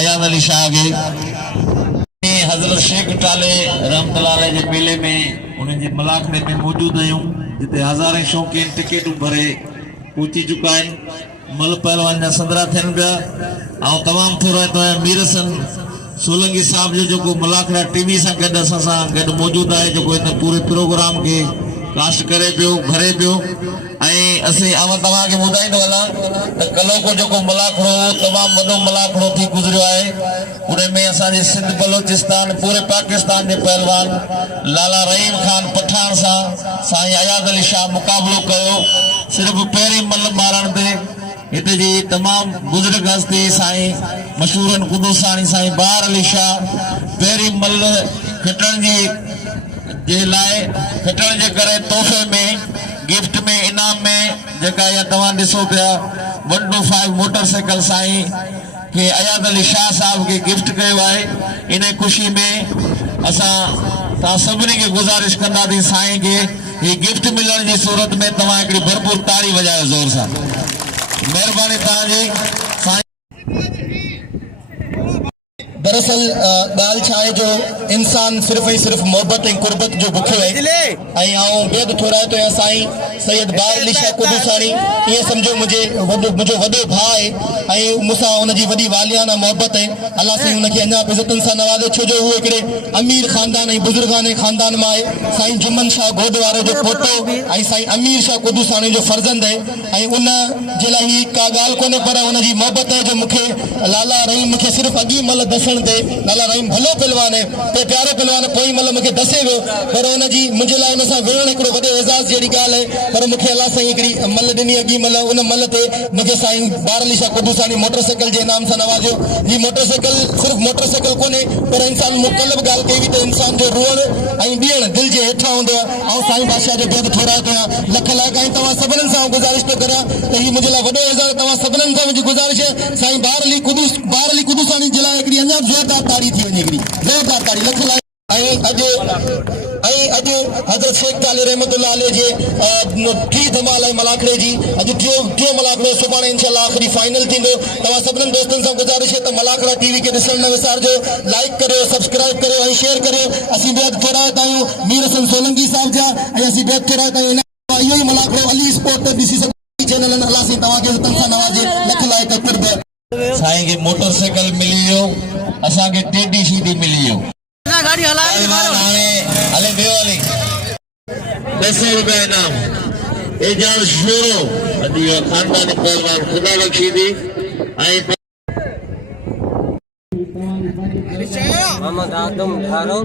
अयाद अली शाह के हज़रत शेख टाले रहमतुल्लाह जे मेले में उन्हें मलाखड़े में मौजूद आयूं जिते हज़ारे शौकीन टिकेटूं भरे पहुंची चुका आहिनि। मल पहलवान जा सदरा थियनि पिया ऐं तमामु थोरो हितां मीर हसन सोलंकी साहब जो जेको मलाखड़ा टीवी सां गॾु असां सां गॾु मौजूद आहे जेको हिन पूरे प्रोग्राम के कास्ट करे पियो भरे पियो। असीं तव्हांखे ॿुधाईंदो हलां त कलो को जेको मलाखड़ो तमामु वॾो मलाखड़ो थी गुज़रियो आहे उन में असांजे सिंध बलोचिस्तान पूरे पाकिस्तान के पहलवान लाला रहीम खान पठान सां साईं अयाद अली शाह मुक़ाबलो कयो। सिर्फ़ पहिरीं मल मारण ते हिते जी तमामु बुज़ुर्ग हस्ती साईं मशहूरन कुदुसानी साईं बहार अली शाह पहिरीं मल खटण जे लाइ खटण जे करे तोहफ़े में गिफ्ट में इनाम में जेका या तव्हां ॾिसो पिया 125 मोटरसाइकिल साईं के अयाद अली शाह साहब के गिफ्ट कयो आहे। इन खुशी में असां तव्हां सभिनी खे गुज़ारिश कंदासीं साईं के ये गिफ्ट मिलण जी सूरत में तव्हां हिकिड़ी भरपूर ताड़ी वॼायो ज़ोर सां। मेहरबानी तव्हांजी साईं। दरअसल गाल छाए जो इंसान सिर्फ ही सिर्फ मोहब्बत ऐं कुर्बत जो बुखियो है ऐं आऊं बेद थोरा तो साईं सैयद बहार अली शाह कुदुसानी ये समझो मुझे मुझो वडो भा है ऐं मुसा उन जी वडी वालियाना मोहब्बत है। अल्लाह से उनके अञा इज्जतन सां नवाज़े छो जो वो एकड़े अमीर खानदान ऐं बुजुर्गाने खानदान में है। साईं जुम्मन शाह गोदवारे जो पोतो ऐं साईं अमीर शाह कुदुसानी जो फर्जंद है ऐं उन जे लाइ का गाल कोने पर उन जी मोहब्बत है जो मुखे लाला रहीम मुखे सिर्फ अगी मल दसण दे लाला रहीम भलो पहलवान है ते प्यारो पहलवान कोई मल मुखे दसे वियो पर उन जी मुझे लाइ उन सां वेहण हिकिड़ो वॾो एज़ाज़ जहिड़ी ॻाल्हि है। पर मुखे अल्लाह साईं हिकिड़ी मल ॾिनी अॻी मल उन मल ते मुखे साईं बहार अली शाह कुदुसानी मोटरसाइकिल जे इनाम सां नवाज़ियो। ही मोटरसाइकिल सिर्फ मोटरसाइकिल कोन्हे पर इंसान मुकल्लब ॻाल्हि कई हुई त इंसान जो रोअण ऐं ॿीहण दिलि जे हेठां हूंदो आहे। ऐं साईं बादशाह जो बेद थोराए थो लख लाख ऐं तव्हां सभिनीनि सां गुज़ारिश थो करियां त ही मुंहिंजे लाइ वॾो एज़ाज़ तव्हां सभिनीनि सां मुंहिंजी गुज़ारिश है। साईं बहार अली कुदुसानी जे लाइ हिकिड़ी अञा ज़ोरदार ताड़ी थी वञे हिकिड़ी ज़ोरदार ताड़ी लख लाख। अॼु हज़रत शेख टाले रहमतुल्लाह अलैह जे टी धमाल है मलाखड़े जी अॼु टियों मलाखड़ो सुभाणे इंशाअल्लाह आखिरी फाइनल थींदो। तव्हां सभिनीनि दोस्तनि सां गुज़ारिश है त मलाखड़ा टीवी के ॾिसण न विसारजो। लाइक करियो सब्सक्राइब करियो ऐं शेयर करियो। असीं बेहद थोराइता आहियूं मीर हसन सोलंकी साहब जा ऐं असीं बेहद थोराइता आहियूं इहो ई मलाखड़ो अली स्पोर्ट ते ॾिसी सघो चैनल अल्लाह साईं तव्हांखे इज़्ज़तन सां नवाज़े लख लाइक कुर्ब। साईं खे मोटरसाइकिल मिली वियो असांखे टेडी शीदी मिली वियो गाड़ी हलाए हले बियो हली 200 रुपया इनाम एजाज शोरो अॼु खानदानी पहलवान खुदा बख्शी दी ऐं मोहम्मद आदम ढारो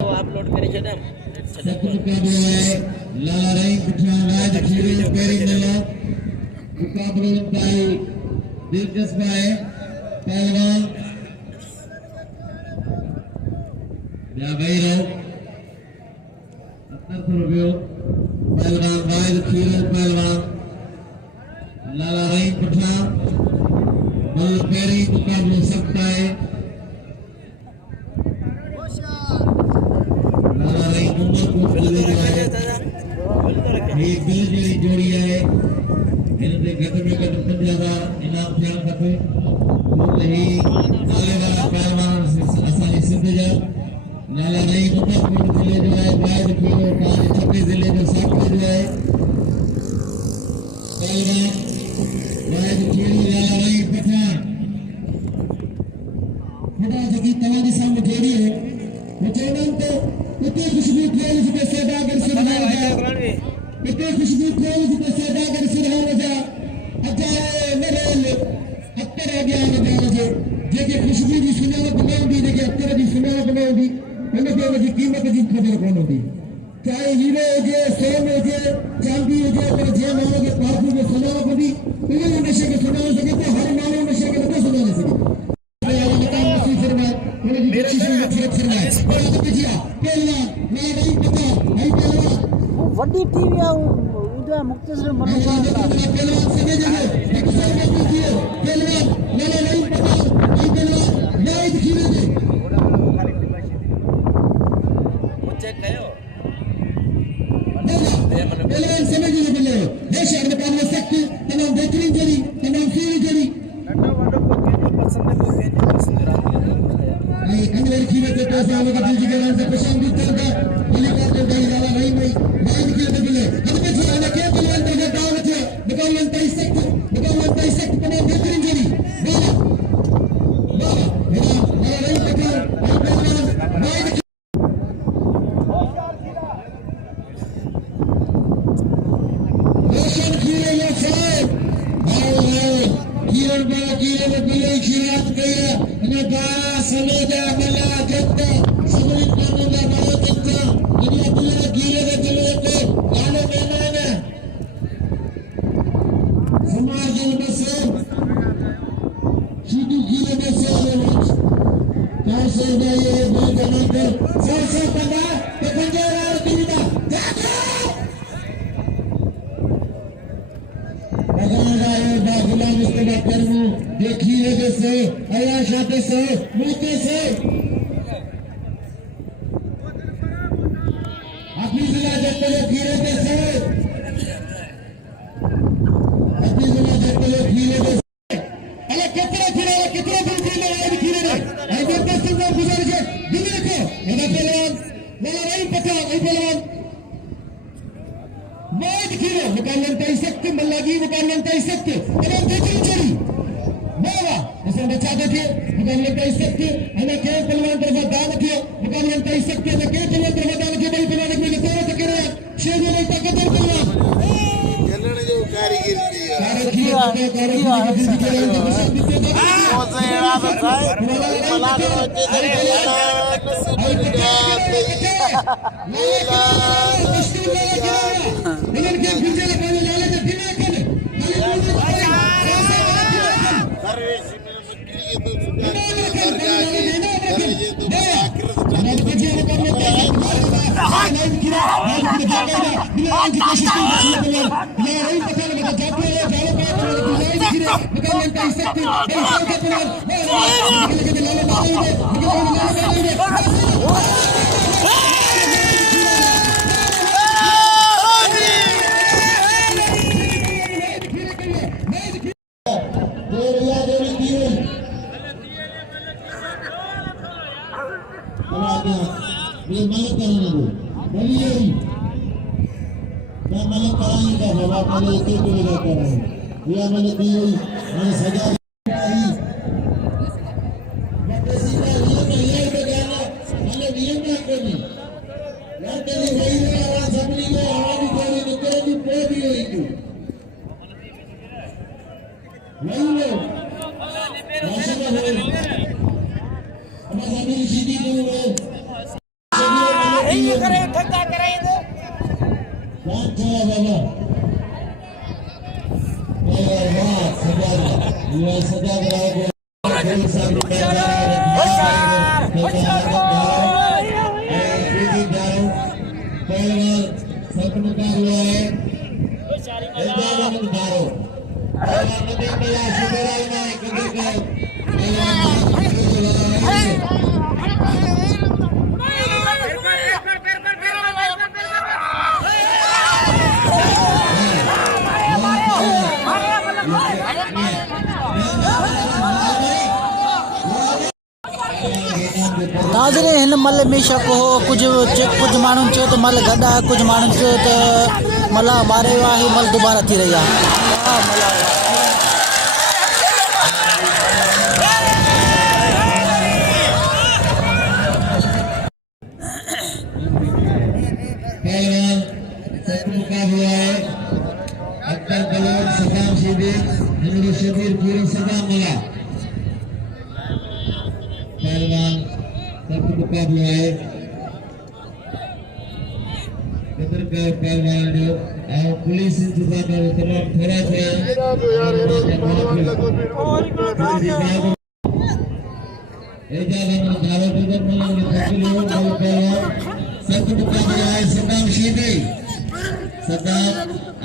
अपलोड करे छॾियो लाला रहीम पठान राज खीरे पहिरीं मिला मुक़ाबलो इंतहाई दिलचस्प आहे। पहलवान या गैरो 70 रुपयो पहलवान वाहिद खीरे पहलवान लाला रहीम पठान मल पहिरीं मुक़ाबलो सख्त आहे। लाला रहीम उमर ही बिल जहिड़ी जोड़ी आहे हिन ते घटि में घटि 50,000 इनाम थियणु खपे छो त ही नाले वारा पहलवान असांजे सिंध जा लाला रहीम उमरकोट ज़िले जो आहे वाहिद खीरो तव्हांजे छपरी ज़िले जो साकरे जो आहे पहलवान वाहिद खीरो लाला रहीम पठान खुदा जेकी तव्हांजे साम्हूं जोड़ी है वो चवंदा तो उते खुशबू खोल जिते सौदागर सिरहाने इतने खुशबू खोल जिते सौदागर सिरहाने जा अजाए नरेल अत्तर अॻियां वधाइण जो जेके खुशबू जी सुञाणप न हूंदी जेके अत्तर जी सुञाणप न हूंदी उनखे उनजी क़ीमत जी ख़बर कोन हूंदी। चाहे हीरो हुजे सोन हुजे चांदी हुजे पर जंहिं माण्हू खे पार्फूम में सुञाणप हूंदी उन नशे खे सुञाणे सघे थो हर माण्हू नशे खे नथो सुञाणे सघे। वड्डी टीवी आ उदा मुक्तसर चेक कयो समझ लो देश तमाम बेहतरीन जड़ी तमाम सीरी जड़ी अंग्रेज खीरे के पैसे आने के दिल के नाम से पसंद करता हेलीकॉप्टर गई लाला नहीं नहीं माइंड के दिले हम पे आने के पहलवान का गांव थे पहलवान 23 सेक्ट कने बेहतरीन जोड़ी वाह वाह मेरा नहीं पता पहलवान माइंड रोशन खीरे या साहब खीरे में बिले खीरात गया ने बारा समेदा मला जत्ता सबरी कानूना बारा जत्ता दुनिया बिले खीरे के दिले पे लाले मैंने समाज में से सीधू खीरे में से कैसे गए वो जनाब सबसे बड़ा तो पंजाब और दिल्ली गुलाम इस्तेमाल करमू देखिए जैसे अयाशाते से मोते से अपनी जिला जत्ते खीरे से अपनी जिला जत्ते खीरे से अरे कितने खीरे दिन खीरे आए खीरे रे आई देखते सुंदर गुजर के दिल्ली को मेरा पहलवान मेरा नहीं पता आई पहलवान माइंड खीरे मुकाबले तय सकते मल्लागी मुकाबले तय सकते अगर देखिए चोरी वाह ऐसे बचाते थे मुकाबले तय सकते हमें के पहलवान तरफ दान किया मुकाबले तय सकते हमें के पहलवान तरफ दान किया बड़ी पहलवान में तोड़ तक रहे शेर में ताकतवर पहलवान चलने जो कारीगर थी मैंने दी हुई मैंने सजा नाज़रीन हिन मल में शक हो कुछ माण्हुनि चयो त मल गॾु आहे कुझु माण्हुनि चयो त मला मारे वियो आहे मल दुबारा थी रही आहे पुलिस इंतजाम तमाम थोड़ा सदाम शीदी सदाम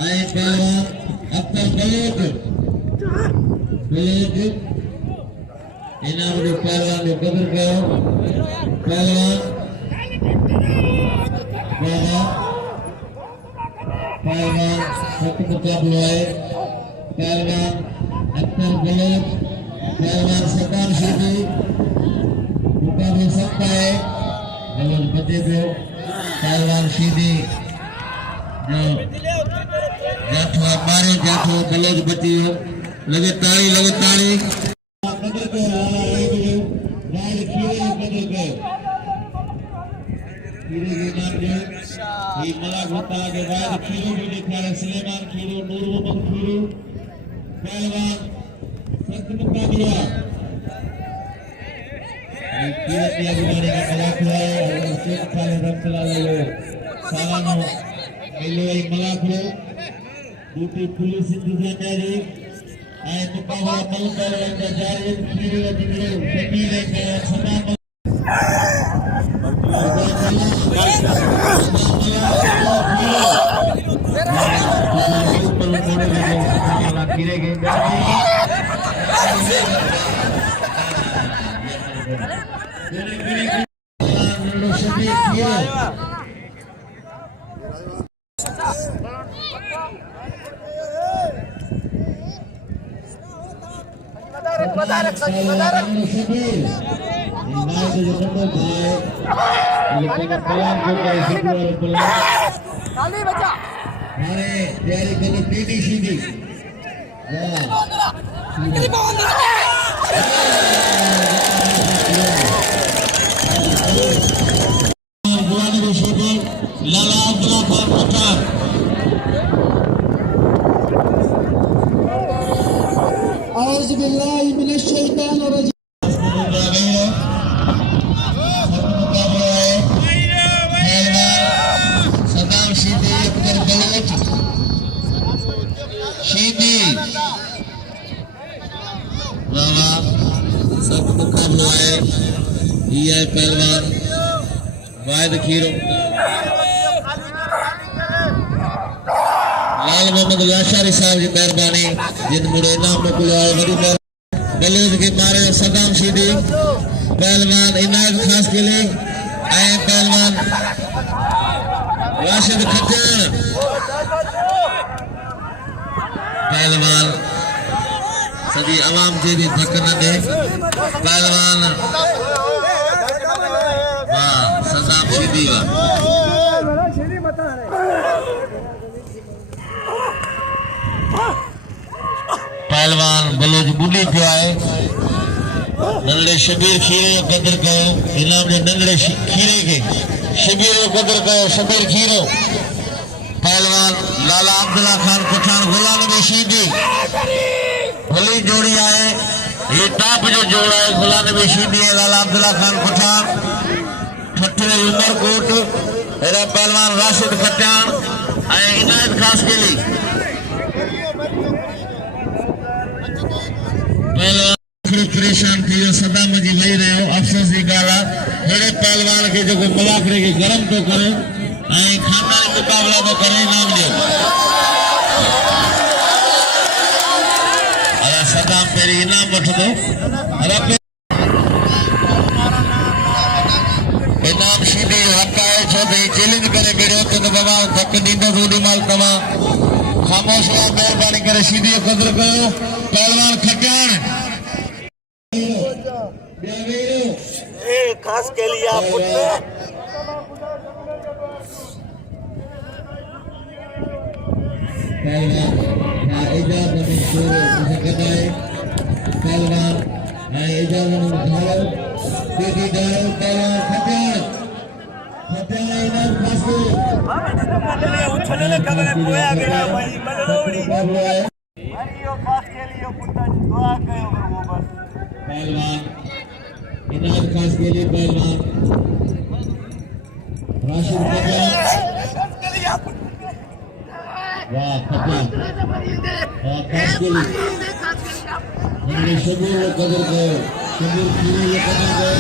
आए पहलवान अब्दुल बलोच इनाम पहलवान कदर करो पहलवान पहलवान सत्य मुकाबला है पहलवान अब्दुल बलोच पहलवान सदाम शीदी मुकाबले सकता है जब बचे पे पहलवान सीधी जो जाठो मारे जाठो बलोज बची हो लगे ताली कदर के वाला एक जो राज खीरे कदर के खीरे के नाम जो ये मलाक होता है कि राज खीरे भी दिखा है सुलेमान खीरो नूर मोहम्मद खीरो पहलवान सख्त मुकाबला खीरे की अगुवानी का मलाक हुआ है और शेख खाले रमतला लो सालानो मिलो एक मलाक हो दूसरी पुलिस इंतजामिया जी आए मुकाबला मल कर रहा जारी खीरे दिले शकील के सदा खीरे के तैयारी करो टेढ़ी सीधी लाला अब्दुल्ला खान पठान औज़ु बिल्लाहि मिनश शैतानिर रजीम सदाम सीधी अब्दुल बलोच सीधी लाला सब मुकाबला है ये पहलवान वाहिद खीरो लाल मोहम्मद लाशारी साहब जी मेहरबानी जिन मुड़े नाम मोकलियो है वरी बलोच के मारे सदाम सीधी पहलवान इनायत खास के लिए आए पहलवान राशिद खच्चर पहलवान सदी आवाम जी भी धक न दे पहलवान वाह सदाम सीधी वाह पहलवान बलोच बुली पियो आहे नंढड़े शबीर खीरे जो कदर कयो इनाम जे नंढड़े खीरे के शबीर जो कदर कयो शबीर खीरो पहलवान लाला अब्दुल्ला खान पठान गुलाम नबी सीधी भली जोड़ी आहे ये टॉप जो जोड़ा है गुलाम नबी सीधी है लाला अब्दुल्ला खान पठान ठठे उमरकोट एरा पहलवान राशिद खट्यान ऐं इनायत खास के लिए परेशान थी सदा मुझे वही रहे हो अफसोस की गाला हेड़े पहलवान के जो मुलाकरे के गरम तो करे खानदानी मुकाबला तो करे नाम दे अरे सदाम पेरी इनाम वठ दो अरे इनाम सीधी हक है छो भाई चैलेंज करे बेड़ो तो बाबा धक दींदो ओडी माल तमा खामोश रहो मेहरबानी करे सीधी कदर कयो पहलवान खट्यान खास के लिए आप पहलवान इजाजत पहलवान इजाजत धारो सीधी धारो पहलवान खट्यान इनाम खासो उछलने खबर कोया गया भाई बलरोड़ी खास के लिए पुत्र दुआ कयो वो बस पहलवान इनाम खास के लिए पहलवान राशिद खट्यान वाह खट्यान वाह खास के लिए हमने शबीर को कदर करो शबीर खीरे को कदर करो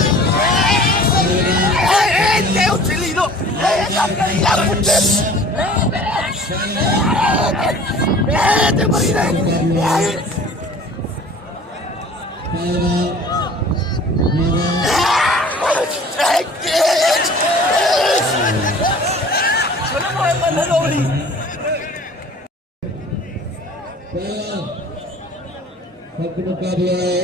उछली दो मुकाबला है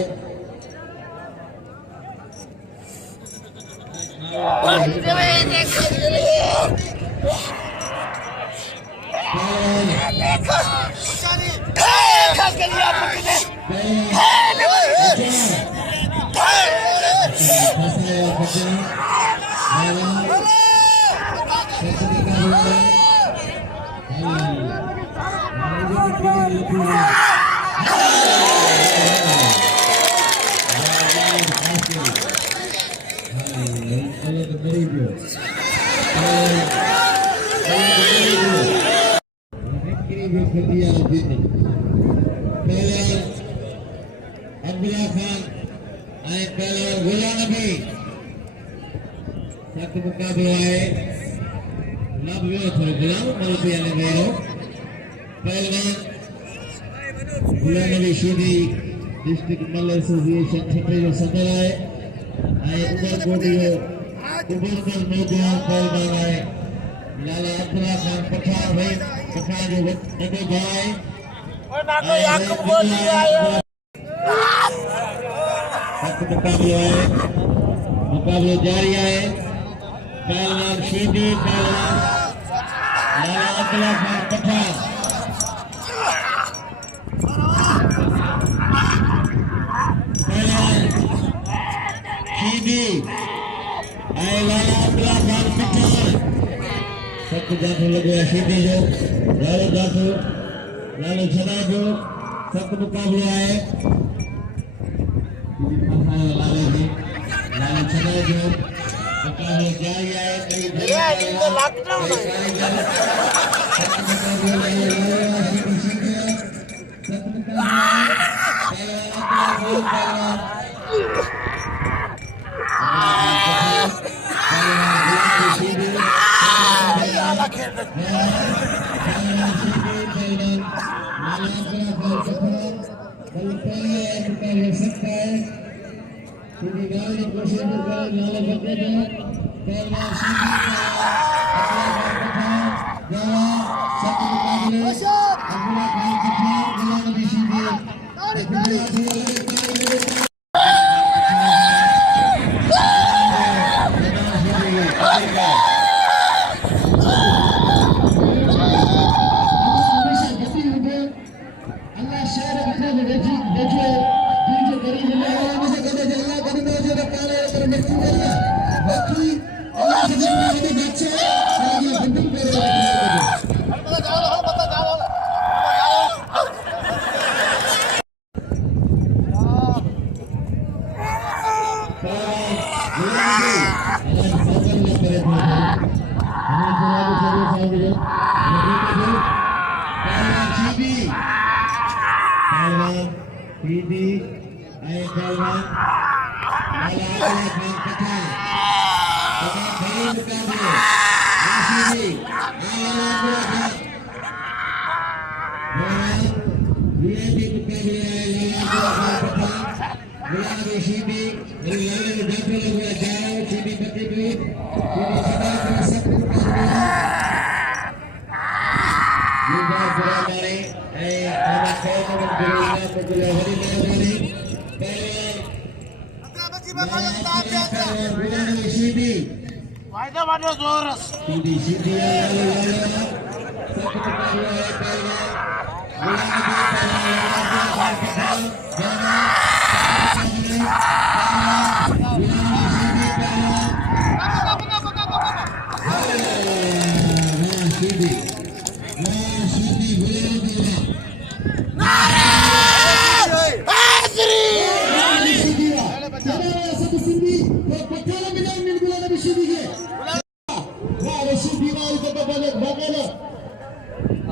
अब्दुल्ला खान ऐं पहले गुलाम नबी सख्त मुक़ाबिलो आहे लब वियो थोरो गुलाम मौलवी हले वियो पहलवान गुलाम नबी शूदी डिस्ट्रिक्ट मल एसोसिएशन छठे जो सदर आहे ऐं उमरकोट जो उबरकर नौजवान पहलवान आहे लाला अब्दुल्ला खान पठान भाई पठान जो वॾो भाउ आहे मुकाबलो जारी है पहलवान शीदी पहलवान लाला अब्दुल्ला खान पठान पहलवान शीदी लाला अब्दुल्ला खान पठान सख्त जाथो लॻो आहे शीदी जो लालो जाथो लालो छदा जो सख्त मुकाबलो आहे लाला छदा जो मुकाबलो जारी आहे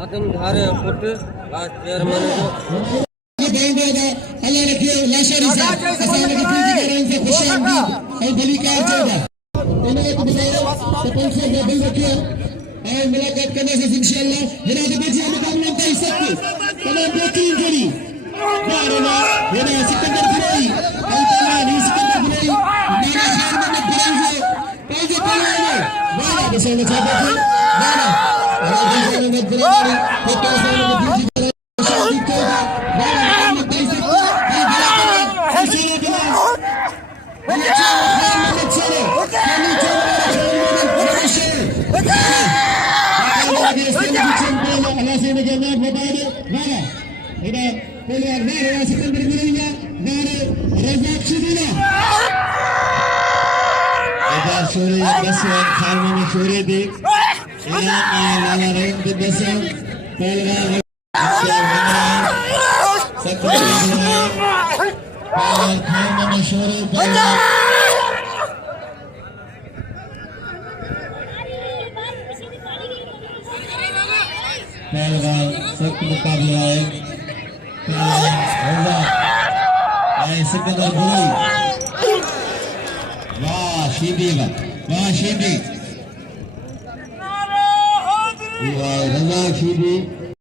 आदमधार पुट चेयरमैन अल्लाह रखिए लाशरी से असां खे से खुशी आमदीद और भली कार चाहिए उन्हें एक बताया तो 500 का बिल रखिए और मुलाकात करने से इंशाअल्लाह जनाब बेजी मुकाबले में हिस्सा तमाम बेहतरीन जोड़ी बारना ये सिकंदर गिराई अल्तानी सिकंदर गिराई मेरा खैर में गिराई है पैसे पहले वाला बसों में चाहते थे वाला और में गिराई तो पैसे में दी Chalo, पहले नारे सिकंदर गुरैया नारे रज़ाक शुदीला इधर शोरे बसवन खालमा में शोरे दे लाला रहीम दे बसवन पहलवान पहलवान खालमा में शोरे पहलवान सख्त मुकाबला है सिकंदर गुरई वाह शीदी वाह शीदी रज़ाक शीदी